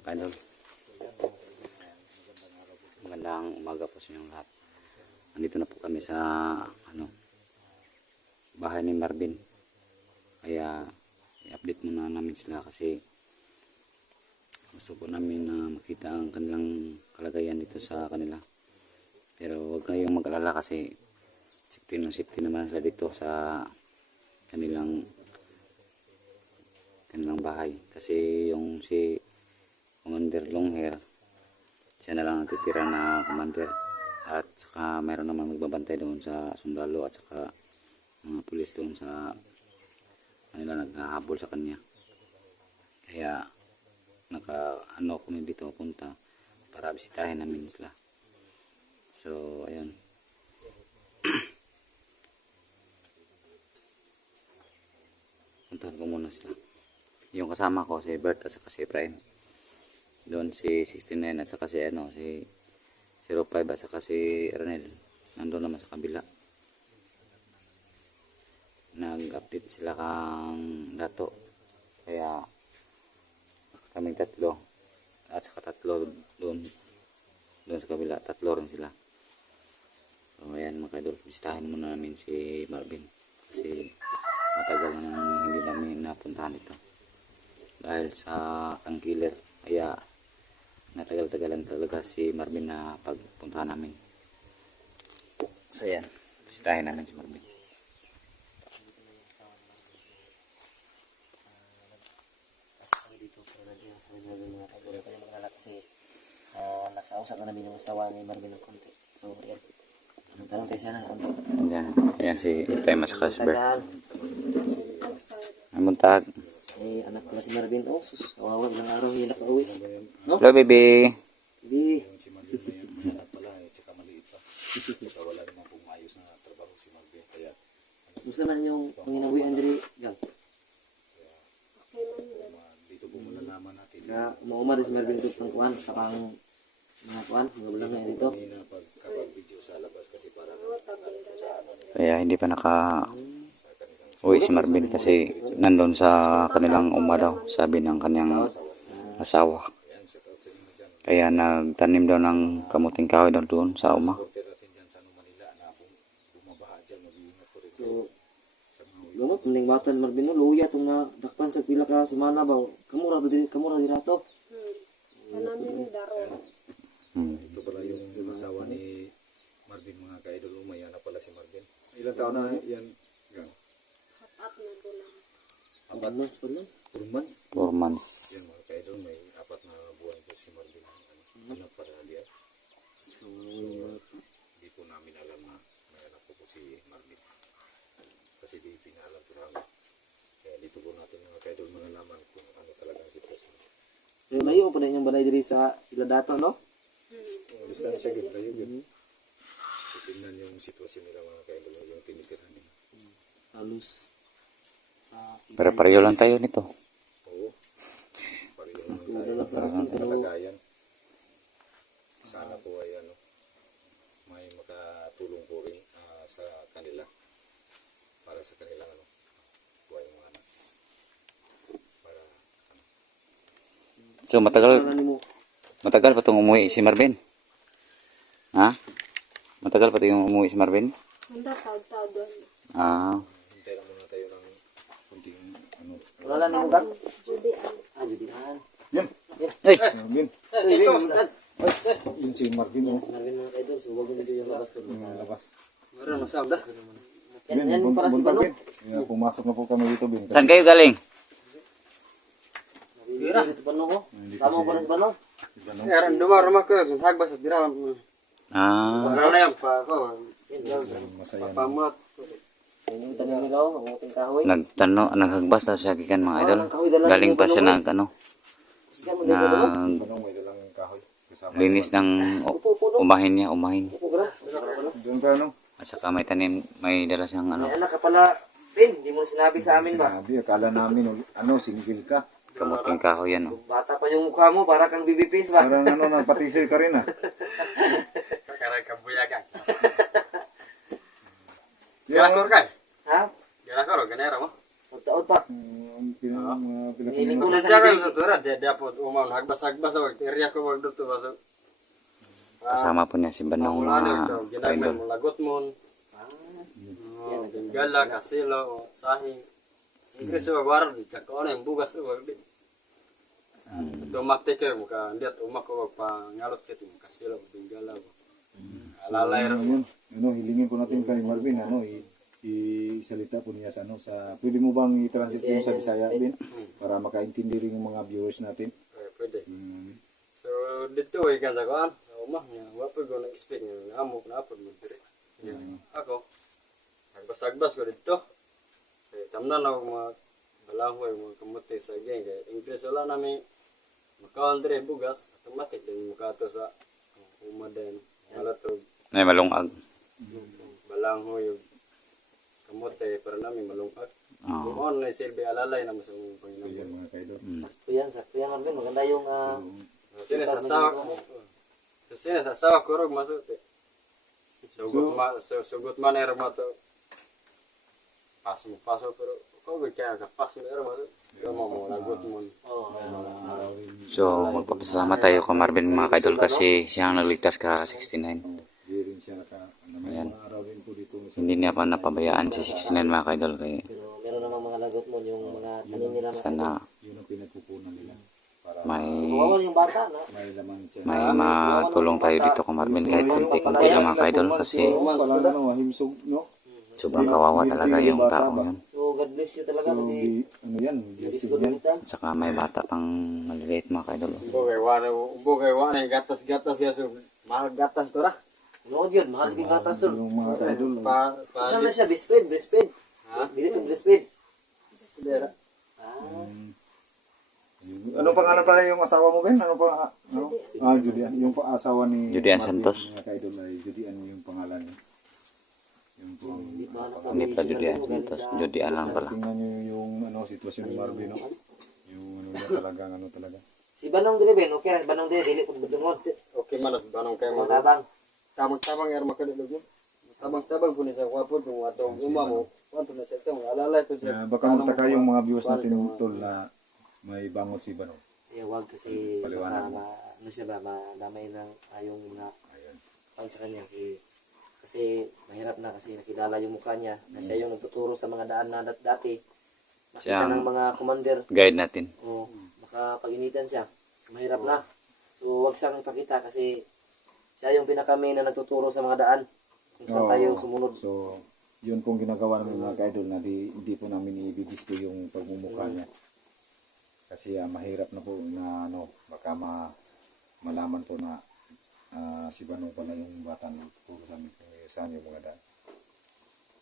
mga kaidol. Magandang umaga po sa inyong lahat. Nandito na po kami sa bahay ni Marvin. Kaya i-update muna namin sila kasi gusto po namin na makita ang kanilang kalagayan dito sa kanila. Pero huwag kayong mag-alala kasi safety naman sila dito sa kanilang bahay. Kasi yung si Commander Longhair, siya na lang natitira na commander. At saka mayroon naman magbabantay doon sa sundalo at saka mga pulis doon sa kanila naghahabol sa kanya. Kaya kami dito punta para bisitahin namin sila. So ayun. Puntahan ko muna sila. Yung kasama ko si Bert at saka si Prime. Doon si 69 at saka si si 05 at saka si Ranel. Nandoon naman sa kabila. Nag-update sila kang dato. Kaya kaming tatlo at saka tatlo doon sa kabila. Tatlo rin sila. So ayan mga kaidol, bisitahin muna namin si Marvin kasi matagal na hindi namin napuntahan ito dahil sa ang killer. Kaya natagal-tagalan talaga si Marvin na pagpuntahan namin. So yan, bisitahin namin si Marvin. Kasi nakausap na namin yung asawa ni Marvin ng konti. So yan, tanong tayo siya ng konti. Ayan si Prime at saka si Bert. Ang buntag. Eh, anak pala si Marvin. Oh, sus, kawawag ng araw nila ka-uwi. No? Hello baby. Hindi. Si Marvin na yun, anak pala eh, tsaka maliit pa. Tsaka wala naman kung maayos na trabaho si Marvin. Kaya, Gusto man yung panginawi Andre Gang. dito po muna naman natin. Kaya umauma din si Marvin ito pang kuhan. Kapang mga kuhan, mga bulang na dito. Kanina kapag video sa labas kasi parang Kaya hindi pa uwi si Marvin kasi nandun sa kanilang uma daw, sabi ng kanyang asawa. Kaya nagtanim daw ng kamuting kahoy daw doon sa uma. supporter natin dyan sa Manila na kung bumabaha dyan, mag-iingat po rin. So, gamot, maning bata ni Marvin no, luya itong na dakpan sa pila ka semana ba? Kamura di rato. Ito pala yung asawa ni Marvin, mga ka-idol. Umaya na pala si Marvin. Ilang taon na yan? Gang? 4 months pa lang. 4 months? 4 months. Yan mga ka-idol, may 4 na buwan po si Marvin. Anak para diyan. So, hindi po namin alam na may anak po si Marvin. Kasi di pinaalam po namin. Kaya dito po natin mga ka-idol malalaman kung ano talaga ang sitwasyon. Pero layo pa na yung balay diri sa Iladato, no? Distansya yun, kayo yun. Tingnan yung sitwasyon nila mga ka-idol, yung tinitirahan nila. Halos. Pero pareho lang tayo nito. Oo. Pareho naman Tulad tayo lang sa atin, sa pero kalagayan. Sana po ay may makatulong po rin sa kanila. Para sa kanila buhay ng mga anak. Para So matagal pa itong umuwi si Marvin? Ha? Matagal pa itong umuwi si Marvin? Hindi, taod-taod doon. hintay lang muna tayo ng kunting wala na mo gang? Judean. Judihan. Yan! Ay! Marvin! Ito, Ustad. Yun si Marvin o. Marvin mga kaidol, so huwag mo dito yung labas to. Labas. Meron, masab da. Bin, Yan para si buntag, Bano. Bin. Yeah, pumasok na po kami dito, Bin. Saan kayo galing? Kira, si Bano ko. Sama ko pala si Bano. Yaran rumah ke hagbas di dalam. Ah, Sana yang pa ko. Masaya na. Pamat. Yan yung tanim nila, ang uting kahoy. naghagbas daw siya kikan mga idol. Ang kahoy dala Galing pa siya ng Sige mo dito. Tanong, may dalang kahoy. Kasama. linis ng umahin niya, umahin. Upo ka na. Doon ka, no? At saka may tanim, may dala siyang May anak ka pala, Pin. Hindi mo sinabi sa amin ba? Sinabi, akala namin, single ka. kamuting kahoy yan. So, bata pa yung mukha mo, para kang BBPs ba? Parang napatisay ka rin, Karena kabuyakan. Yan, Galakor kan? Ha? Galakor ganera mo. Magtaon pa. mga Hiling pinaka ko Kasi siya kayo sa tura, dia po umaw hagbas-hagbas wag area ko wag dito baso. Kasama po niya si Banong Wala na mga ito, ginagmay ka-idol. mo lagot mo. Gala, kasilo, sahing. Increase wag waran di ka ano yung bugas wag di. Automatic kayo maka ndiat umak ko wag pangalot kito kasilo bingala. Alalay ro. yun, hilingin po natin kay Marvin, isalita po niya sa pwede mo bang i-translate mo sa Bisaya, Ben? Para makaintindi rin yung mga viewers natin. Pwede. So dito ay kan sakuan. Umah niya, wa pa go na-expect niya amo na po mo dire. Ako hagbas-hagbas ko dito. Tamnan ako mga balangoy mga kamote sa geng kay English wala nami makaon dire bugas automatic din makato sa umaden malatog Ay, malungag. balangoy yung kamote para nami malungkag. Kung na silbi alalay na sa So Panginoon. yan mga kaidol. Sakto yan, Marvin. Maganda yung Sino sa sawa ko rog masuk te. Sugot man era mato. Paso pero kau kaya ka pas era masuk. Mo lagot mo. So, magpapasalamat tayo kay Marvin mga ka-idol kasi siya ang nagligtas ka 69. Di rin siya may mga araw rin po dito. Hindi niya pa napabayaan si 69 mga ka-idol kaya Pero meron namang mga lagot mo, yung mga tanim nila. sana Yun ang pinagpupunan nila. Para may Kawawan yung bata, no? may laman siya. may matulong tayo dito kay Marvin kahit konti-konti lang mga ka-idol kasi Pala himsog, no? sobrang kawawa talaga yung tao yun. So, God bless you talaga kasi Yan, blessing yan. disconnectan. Saka may bata pang maliliit mga ka-idol. Bugay wana gatas-gatas ya so mahal gatas to ra. Nood yun, mahal yung bata, sir. Yung mga kaidol, Saan na siya? Breastfeed? Breastfeed? Dili ko breastfeed. Sidera. anong pangalan pala yung asawa mo, Ben? Ano pa? Julian. Yung asawa ni Julian Marvin, Santos. Mga kaidol ay Julian yung pangalan niya. Yung po. Hindi pa Judian Santos, Judian lang pala. Tingnan niyo yung sitwasyon ni Marvin, no? Yung niya talagang talaga. Si Banong dili, Ben. Okay na, si Banong dili. Dili ko budungon. Okay man at banong kay mo. Tabang. Tabang-tabang er makadulog mo. Tabang-tabang po ni sa kwapo kung ato uma mo. Kwanto na sa ito, alalay po siya. Baka magtaka yung mga viewers natin tol na may bangot si Banong. Wag kasi Paliwanag baka ano siya ba, madamay ng yung mga pang sa kanya. Kasi mahirap na kasi nakilala yung mukha niya na siya yung nagtuturo sa mga daan na dati. Siya Nakita ang ng mga commander. guide natin. O makapag-initan siya. So, mahirap na. So wag siyang ipakita kasi siya yung pinaka-main na nagtuturo sa mga daan. Kung saan tayo sumunod. So, yun pong ginagawa namin mga kaidol na hindi po namin i-display yung pagmumukha niya. Kasi mahirap na po na baka malaman po na si Banong pa na yung bata na puro sa amin kung saan yung mga daan.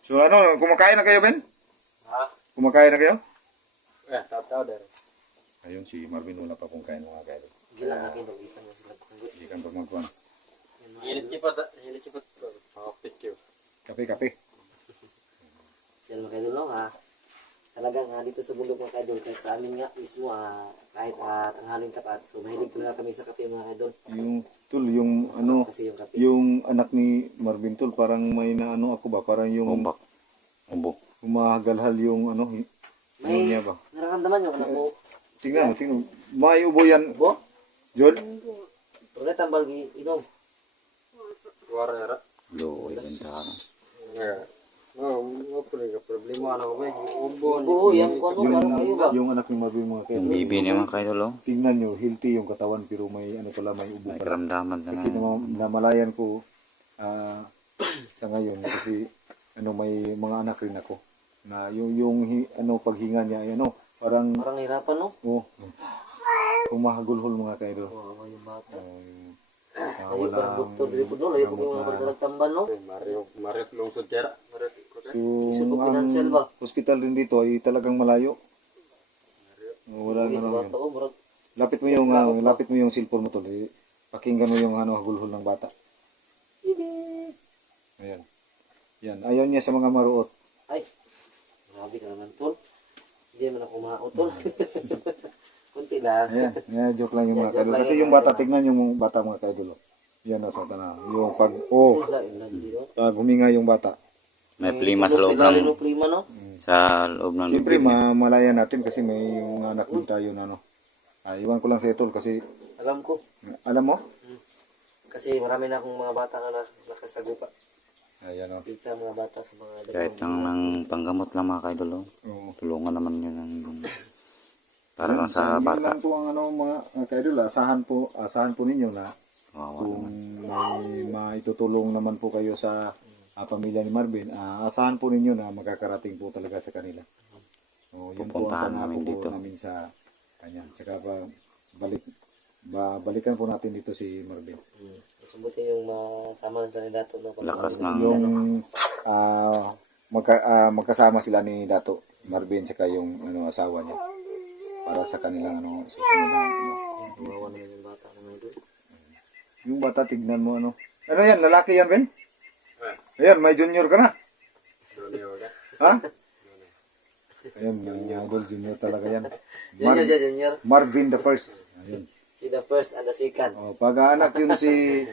So kumakain na kayo, Ben? Ha? Kumakain na kayo? Tao der. Ayun, si Marvin wala pa pong kain mga kaidol. Gila na kinugitan mo sila. Hindi kan pa magkuhan. Hilit cipat. Picture. Kape. Sila mga kaidol, no? Talagang dito sa bundok mga kaidol, kahit sa amin nga mismo, kahit tanghaling tapat. So mahilig talaga kami sa kape mga kaidol. Yung tul, yung Kasi yung kape. yung anak ni Marvin tul, parang may ako ba? Parang yung Umbak. Ubo. umagalhal yung May niya ba? nararamdaman yung anak mo. Tingnan mo. May ubo yan, Bo? Jol. Pero na tambal inom. Warera. Lo, ibenta ka. No problema na ko ba? Ubon. Oo, yan ko ano, laro kayo ba? Yung anak ni Marvin mga kayo. Yung bibi niya mga ka-idol, oh. Tingnan nyo, healthy yung katawan pero may pala, may ubo May pala. karamdaman na Kasi namalayan ko sa ngayon kasi may mga anak rin ako na yung paghinga niya ay parang Parang hirapan, no? humahagulhol mga kaidol. Oo, yung bata. Wala Parang doktor dito po, no? Layo po yung mga pagdalagtambal, no? Mario lungsod jara. So, Isu ko ang financial ba? hospital din dito ay talagang malayo. Wala na Sa lang bata, oh, murag. Lapit mo yung cellphone mo tol. Pakinggan mo yung hagulhol ng bata. Ayan. Yan, ayaw niya sa mga maruot. Ay, grabe ka naman, tol. Hindi naman ako maot, tol. Kunti lang. Ayan, joke lang yung mga Joke kaidol. lang Kasi yung yung bata, tignan yung bata mga kaidol. Yan sa tanah. Yung pag Isla, dito. huminga yung bata. May plima sa loob Sila rin ng yung plima, no? sa loob ng Siyempre, malaya natin kasi may mga anak din tayo na ano. Iwan ko lang sa itol kasi, Alam ko. alam mo? Kasi marami na akong mga bata na nakasagupa. Ayan o. Kita mga bata sa mga kahit ng panggamot lang mga kaidol. Oo. Tulungan naman yun ng para lang sa Yun bata. lang po ang ano, mga kaidol, asahan po ninyo na Kawawa kung naman. may maitutulong naman po kayo sa pamilya ni Marvin, asahan po ninyo na magkakarating po talaga sa kanila. So, yun po ang Pupuntahan pangako namin po dito. namin sa kanya. Tsaka balikan po natin dito si Marvin. Sumbuti yung masama na sila ni Dato. No? Lakas ng Yung magkasama sila ni Dato Marvin tsaka yung asawa niya para sa kanilang susunod na Mawawa naman yung bata na may doon. yung bata tignan mo ano yan, lalaki yan Ben? Ayan, may junior ka na. Ha? Ayan, idol junior talaga yan. Junior. Marvin the first. Ayun. Si the first and the second. Pag-anak yun si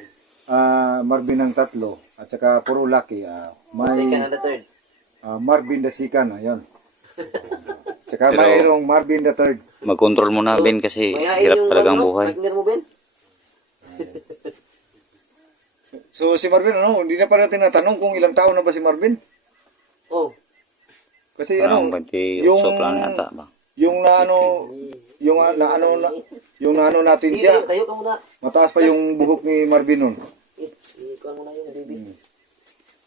Marvin ng tatlo at saka puro laki. The second May and the third. Marvin the second. Ayun. Tsaka Pero- mayroong Marvin the third. Mag-control mo na Ben kasi Mayain hirap yung talagang ano, buhay. partner mo, Ben? So si Marvin, hindi na pa natin natanong kung ilang taon na ba si Marvin? Oh. Kasi Parang 28 lang yata ba? yung naano natin Sige, siya, tayo ka muna. mataas pa yung buhok ni Marvin nun. Ikaw muna yung baby.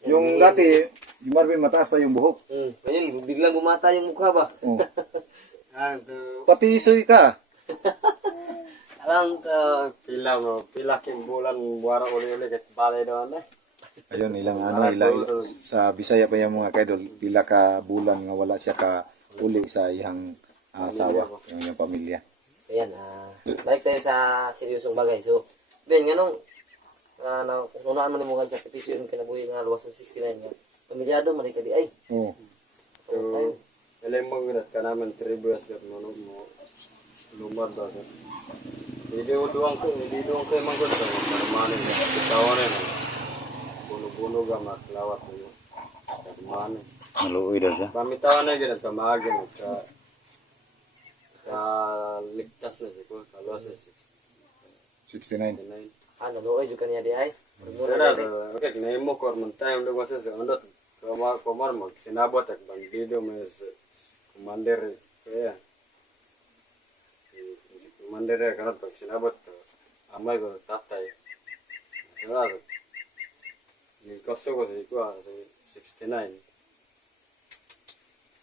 Yung dati, si Marvin mataas pa yung buhok. Ngayon, biglang bumata yung mukha ba? Oh. Pati isoy ka. Alam ka, pila king bulan buwara uli-uli kahit balay doon eh. Ayun, ilang sa Bisaya pa yung mga kaidol, pila ka bulan nga wala siya ka uli sa iyang asawa, yung pamilya. So yan, balik tayo sa seryosong bagay. So, Ben, ganong, kung unaan man mo nga sa sakripisyo yung kinabuhi nga luwas ng 69 nga, pamilyado, malika di ay. Oo. Ano tayo? Alam mo ginat ka namin tribus kat mo lumad ba ka. Hindi duwang ko yung mga gusto. Manin ka. Kitawan na. Buno-buno ka maklawat mo yun. Manin. Maluoy daw siya. Pamitawan na ginat ka maagin. Ligtas na siya ko. Kaluwas na 69. 69. Naluoy, dyan kanya di ay. Kaya okay, kinahin mo ko man tayo nung wasa sa undot. Kumar mag sinabot at bandido may commander kaya. Commander kanat pag sinabot amay ko tatay. Sarado. Yung kaso ko sa 69.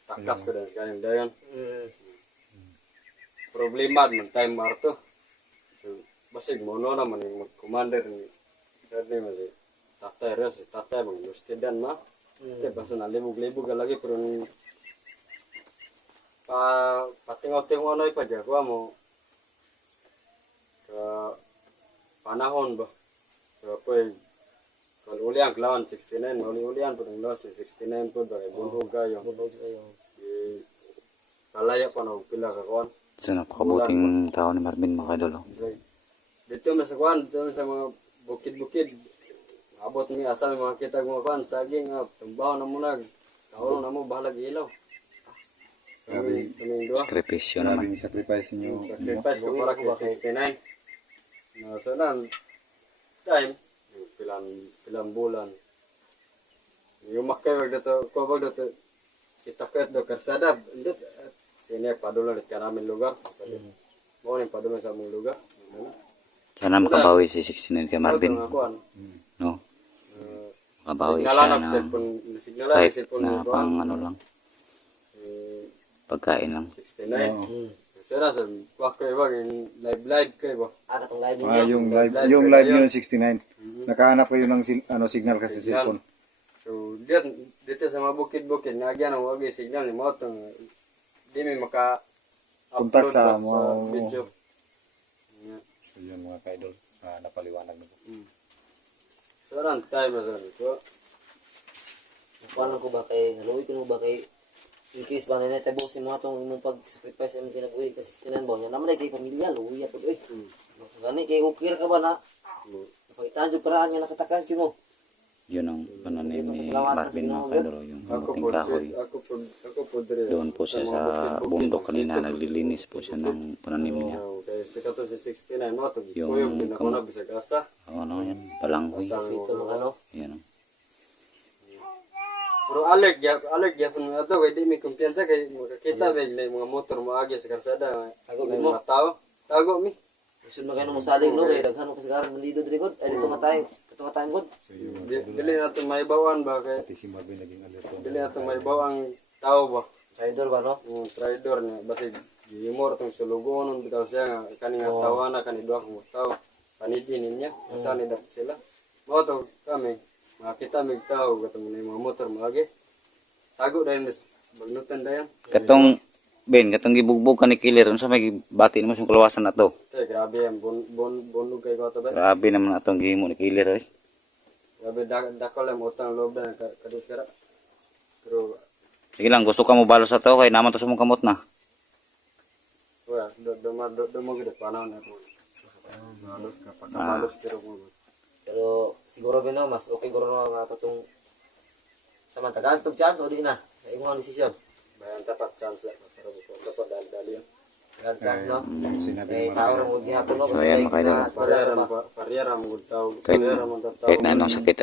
Takas ko din kanyang dayon. Problema man tayo marto. Basig mo no naman yung commander ni Daddy mo si tatay rin, si tatay mga lustidan ma. Kaya basta nalibog-libog ka lagi pero patingaw-tingaw na ipadya mo ka panahon ba. So po kalau uli ang lawan 69, uli-ulian po ng lawas 69 po ba, bulog kayo. Bulog kayo. Kalaya pa na pila ka kuwan. So napakabuting tao ni Marvin mga kaidol. Dito mas kuwan, dito sa mga bukid-bukid. Abot mi asa mi makita mga kuwan, saging tumbaw na muna. Kaulong na mo bahalag ilaw. Kaming dua. Sakripisyo naman. Maraming sacrifice niyo. Sacrifice ko para kay 69. Na sanan time pilang bulan. Yung makay wag dito, ko wag dito. Kita ket do karsada, ndot sini padulong ka namin lugar. Mo ni padulong sa among lugar. Sana makabawi si 69 kay Marvin. No? Makabawi siya na kahit na pang ano lang. Pagkain lang. 69. Sana sa wakay wag live kay ba. Katong live Yung live niyo yung 69. Nakahanap kayo ng signal kasi sa cellphone. So dito sa mga bukid-bukid nagyan ang wag signal ni mo tong di mi maka Contact sa upload mga video. So yun mga kaidol, napaliwanag na po. So ran time sa ko. Paano ko ba kay, naluoy ko mo ba kay, in case ba na natabo si mga itong imong pag-sacrifice imong kinabuhi kasi sinan ba niya naman kay pamilya, luya po doy. Gani kay okay ra ka ba na? Napagitaan yung paraan nga nakatakas yun mo. Yun ang pananim ni Salamat Marvin sa mga Ginoo, kaidol. Yung kamuting kahoy. Ako po dire. Doon po siya sa bundok kanina. Naglilinis po siya ng pananim niya. Kaya sa kato si 69 mo to. Yung Kuyog din ako kamot. na bisag asa. Ano yan? Palanghoy. Ito mga ano. Yan o. Pero alert gyapon nga to kay di mi kumpiyansa kay makakita big na yung mga motor moagi sa karsada. Tago May mo. mga tao. Tago mi. Isun magayon mo saling no kay daghan mo kasagaran mandido diri god. Ay dito matay. Ito matay god. Dili natin may bawan ba kay Pati si Marvin naging alert. dili natin may bawang tao ba. Traidor ba no? Yung traidor niya basig gimor tong sulugonon bitaw siya nga kani nga tawana kani duha ka tao. Panidinin niya. Kasani dapat sila. Mo to kami makita mig tao katong mga motor moagi. Tago dahil mas bagnutan dayan. Katong, Ben, katong gibugbog ka ni Killer. Ano sa may bati naman yung kalawasan na to? Kay grabe yan bonug kay ko to ba. Grabe naman atong gihimo ni Killer. Eh. Grabe dako lang utang loob na kadus kara. Pero Sige lang, gusto ka mo balos sa to. Kaya naman to sa mong kamot na. wala do mo gid panahon na ko. Malos pero mo. Pero siguro bino mas okay guro nga patong samantagan tug chance o di na sa imong desisyon. Bayan tapat chance lang pero ko dapat dali yan. Gan chance no. Sinabi Kay tao ra mo gihapon no So, ayan, mga kaidol. Parera mo tao. Kahit, Parera mo tao. kahit na anong sakit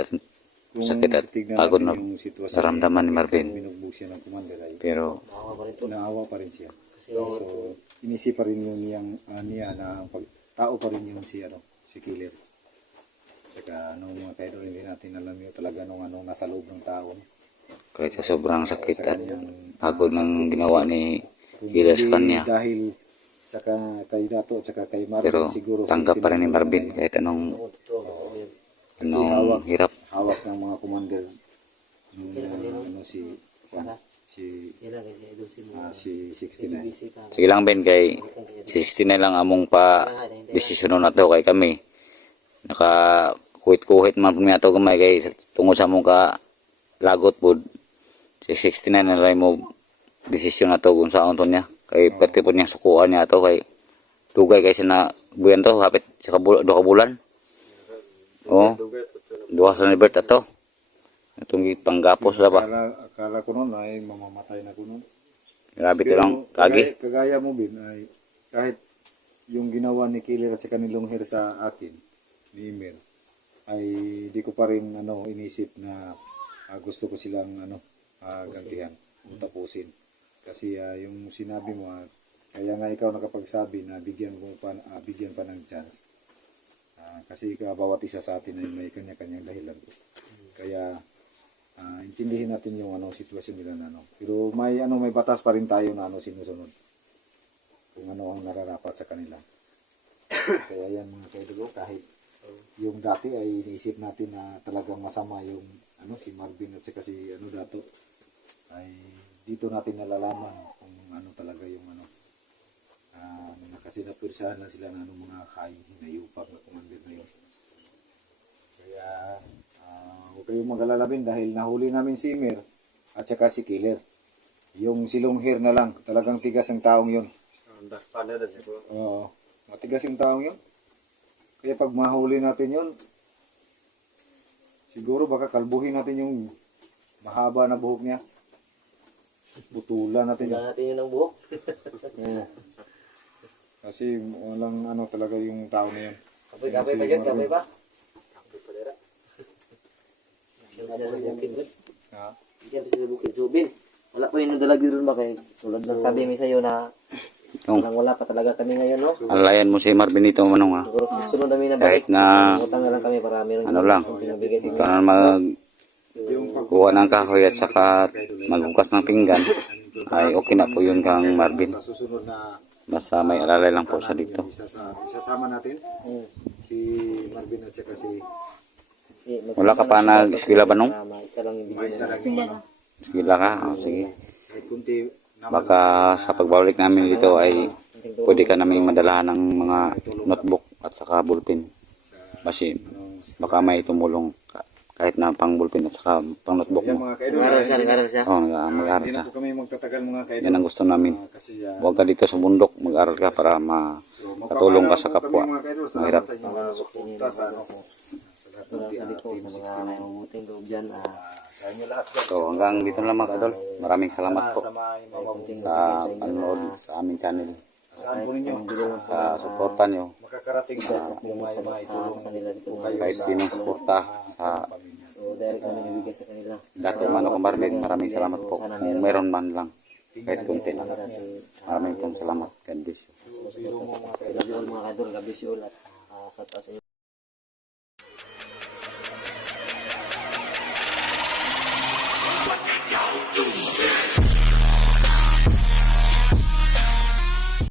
at pagod na yung sitwasyon, naramdaman ni Marvin. binugbog siya ng commander ay Pero Tawa pa rin to. naawa pa rin siya. Kasi So, inisip pa rin yung niya na tao pa rin yung si Killer. Saka mga kaidol, hindi natin alam yung talaga nung nasa loob ng tao. kahit sa sobrang sakit at pagod ng ginawa ni Killer sa kanya. Dahil saka kay Dato at saka kay Marvin Pero siguro tanggap pa rin ni Marvin kahit anong hirap. hawak ng mga commander nung si sila kasi idol si 69. bisita. Sige lang Ben, kay 69 lang among pa desisyon na to kay kami. Naka-kuhit-kuhit man po niya to gamay kay tungod sa mong ka lagot po. Si 69 na lang mo desisyon na to kung saan to niya. Kay pati po niya sukuan niya to kay dugay kay na buyan to hapit sa 2 ka bulan. Oh, duha sa libert to. Itong panggapos na ba? Akala ko noon ay mamamatay na ko noon. Grabe to lang kagi. Kagaya mo bin ay kahit yung ginawa ni Killer at saka ni Longhir sa akin ni Emir ay di ko pa rin inisip na gusto ko silang gantihan o tapusin. Kasi yung sinabi mo kaya nga ikaw nakapagsabi na bigyan pa ng chance. Kasi bawat isa sa atin ay may kanya-kanyang dahilan. Kaya intindihin natin yung sitwasyon nila na pero may batas pa rin tayo na sinusunod. Kung ano ang nararapat sa kanila. Kaya yan mga kaidol, kahit yung dati ay iniisip natin na talagang masama yung si Marvin at saka si Dato ay dito natin nalalaman kung ano talaga yung kasi napirsahan na sila na mga hinayupag na commander na yun. Kaya huwag kayong mag-alalabin dahil nahuli namin si Emir at saka si Killer. Yung si Longhir na lang, talagang tigas ang taong yun. Oo, matigas yung taong yun. Kaya pag mahuli natin yun, siguro baka kalbuhin natin yung mahaba na buhok niya. Butulan natin yun. Wala natin yun ng buhok. Oo. Kasi walang talaga yung tao na yun. Kapay pa dyan, kapay pa. Diyan siya sa bukid good. Ha? Diyan siya sa bukid. So, Bin, wala pa yung nadalag dito ba kay tulad ng sabi mo sa'yo na wala pa talaga kami ngayon, no? Alayan mo si Marvin dito manong ha. Siguro susunod namin na Kahit na utang na lang kami para meron lang. pinabigay sa Ikaw na magkuha ng kahoy at saka maghugas ng pinggan ay okay na po yun kang Marvin. Sa susunod na Basta may alalay lang po sa dito. isasama natin si Marvin at saka si Wala ka pa nag-eskwela ba nung? Isa lang yung bigay Maisa lang yung Eskwela ka? O, sige. kahit kunti naman Baka sa pagbalik namin dito ay pwede ka namin madalahan ng mga notebook at saka ballpen. Kasi baka may tumulong kahit na pang ballpen at saka pang notebook yan mo. mga kaidol. nag-aral siya. Oo, mag-aaral Hindi ka. na po kami magtatagal mga kaidol. Yan ang gusto namin. Kasi Huwag ka dito sa bundok, mag-aaral ka para makatulong ka sa kapwa. Mga kaidol, Mahirap. salamat sa inyong suporta sa sa lahat Ito ng lang sabi ko Team sa 69. mga may mabuting loob dyan. Sa inyo lahat guys. So hanggang dito na lang mga kadol. Maraming salamat po Sa mga mabuting sa panonood sa aming channel. Saan po ninyo Sa suporta nyo. makakarating na sa maitulong kanila dito. Kahit sinong suporta sa pamilya. So, direct namin ibigay sa kanila. Dato Mano Kumarmin. Maraming salamat po. Kung meron man lang. Kahit konti. Kasi, Maraming pong salamat. God bless you. Biro mo mga love you all mga kadol. God bless you all. At sa taas